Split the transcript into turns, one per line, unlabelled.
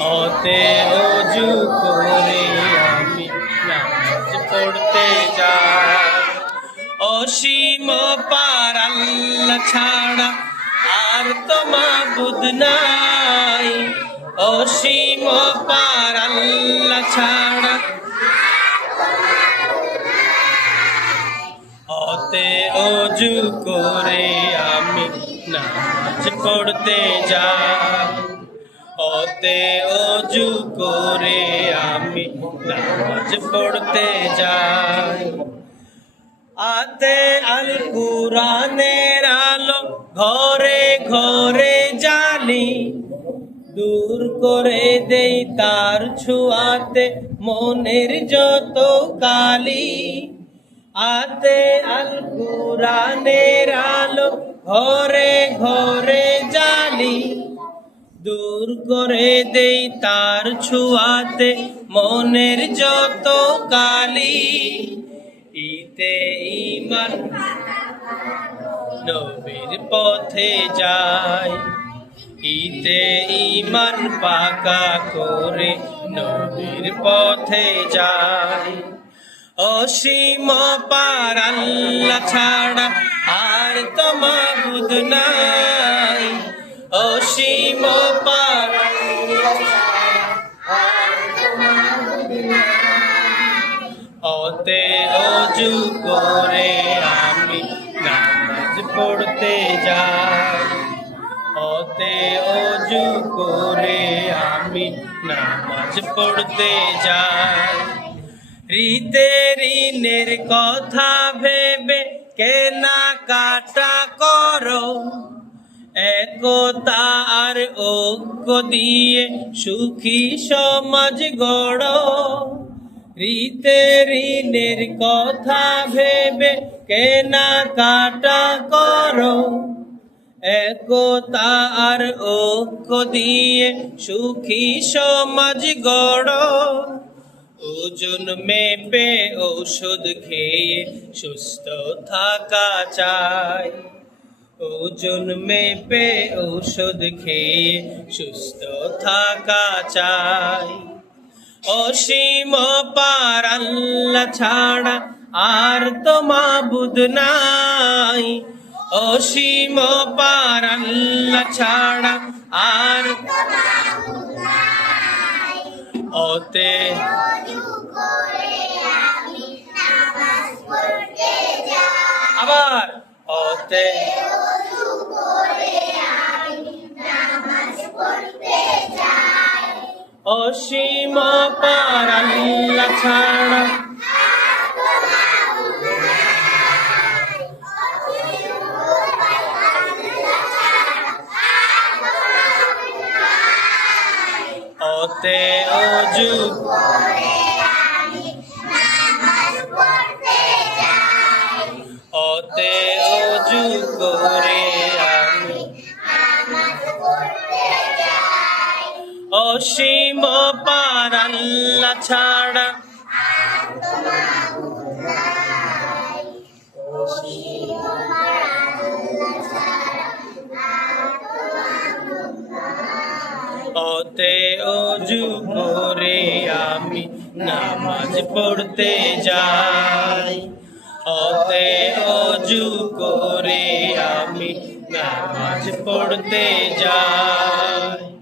অতে অজু করে আমি নামাজ পড়তে যাই। অসীম পার আল্লাহ ছাড়া আর তো মাবুদ নাই। অসীম পার আল্লাহ ছাড়া। অতে অজু করে আমি নামাজ পড়তে যাই। অতে অজু করে আমি নামাজ পড়তে যাই। আতে আল কুরানের আলো ঘরে ঘরে জালি, দূর করে দেই তার ছুয়াতে মনের যত কালি। আতে আল কুরানের আলো ঘরে ঘরে জালি দূর করে দেই তার ছুয়াতে মনের যত কালি। ইতে ইমান নবীর পথে যায় ইতে ইমান পাকা করে নবীর পথে যায় অসীম পার আল্লাহ ছাড়া আর তো মাবুদ নাই। অসীম পার অতে অজু করে আমি নামাজ পড়তে যাই। অতে অজু করে আমি নামাজ পড়তে যাই। ঋণের কথা ভেবে কেনা কাটা করো। একতা আর ঐক্য দিয়ে সুখী সমাজ গড়। রীতে ঋণের কথা ভেবে কেনা কাটা করো। একতা আর ঐক্য দিয়ে সুখী সমাজ গড়। ওজন মেপে ঔষধ খেয়ে সুস্থ থাকা চাই। ওজন মেপে ঔষধ খেয়ে সুস্থ থাকা চাই। অসীম পার ছাড়া আর তো মাবুদ নাই। অসীম পার ছাড়া আর অতে আবার অতে অসীম পার আল্লাহ ছাড়া। অতে অজু অতে অজু করে অসীম পার আল্লাহ ছাড়া। অতে অজু করে আমি নামাজ পড়তে যাই। অতে অজু করে আমি নামাজ পড়তে যাই।